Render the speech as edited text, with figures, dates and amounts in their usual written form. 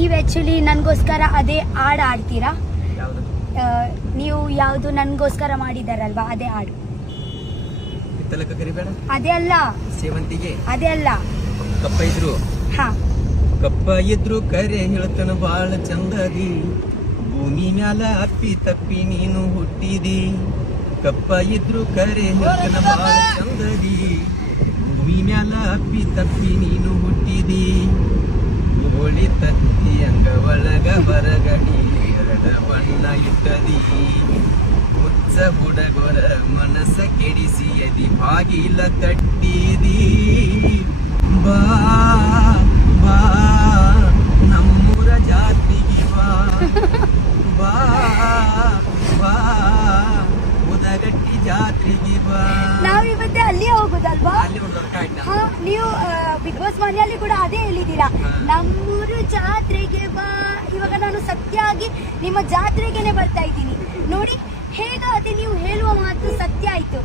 ನೀವು ಆಕ್ಚುಲಿ ನನಗೋಸ್ಕರ ಅದೇ ಹಾಡು ಆಡ್ತೀರಾ? ಯಾವುದು? ನೀವು ಯಾವುದು ನನಗೋಸ್ಕರ ಮಾಡಿದಾರಲ್ವಾ ಅದೇ ಹಾಡು. ಹಿತ್ತಲಕ ಕರಿಬೇಡ, ಅದೇ ಅಲ್ಲ, ಸೇವಂತಿಗೆ, ಅದೇ ಅಲ್ಲ. ಕಪ್ಪ ಇದ್ರು, ಹಾ, ಕಪ್ಪ ಇದ್ರು ಕರೆ ಹೇಳ್ತಾನ ಬಾಳ ಚಂದದಿ, ಭೂಮಿ ಮ್ಯಾಲ ಅಪ್ಪಿ ತಪ್ಪಿ ನೀನು ಹುಟ್ಟಿದಿ. ಕಪ್ಪ ಇದ್ರು ಕರೆ ಹೇಳ್ತಾನ ಬಾಳ ಚಂದದಿ, ಭೂಮಿ ಮ್ಯಾಲ ಅಪ್ಪಿ ತಪ್ಪಿ ನೀನು ಹುಟ್ಟಿದಿ. ಹೋಳಿ ತತ್ತಿ ಅಂಗ ಒಳಗ ಹೊರಗಡಿ ಎರಡ ಬಣ್ಣ ಇಟ್ಟದಿ, ಹುಚ್ಚ ಹುಡಗೊರ ಮನಸ್ಸ ಕೆಡಿಸಿ ಅದಿ ಬಾಗಿಲ ತಟ್ಟಿದಿ. ಬಾ ಬಾ ನಮ್ಮೂರ ಜಾತ್ರೆಗೆ ಬಾ, ಬಾ ಬಾ ಉದಗಟ್ಟಿ ಜಾತ್ರೆಗೆ ಬಾ. ನಾವಿವತ್ತೆ ಅಲ್ಲಿಯೇ ಹೋಗುದಲ್ವಾ? ಅಲ್ಲಿ ಒಂದು ಹಾ, ನೀವು ಬಿಗ್ ಬಾಸ್ ಮನೆಯಲ್ಲಿ ಕೂಡ ಅದೇ ಹೇಳಿದ್ದೀರಾ, ನಮ್ಮೂರು ಜಾತ್ರೆಗೆ ಬಾ. ಇವಾಗ ನಾನು ಸತ್ಯಾಗಿ ನಿಮ್ಮ ಜಾತ್ರೆಗೆನೆ ಬರ್ತಾ ಇದ್ದೀನಿ ನೋಡಿ. ಹೇಗಾದ್ರೆ ನೀವು ಹೇಳುವ ಮಾತು ಸತ್ಯ ಆಯ್ತು.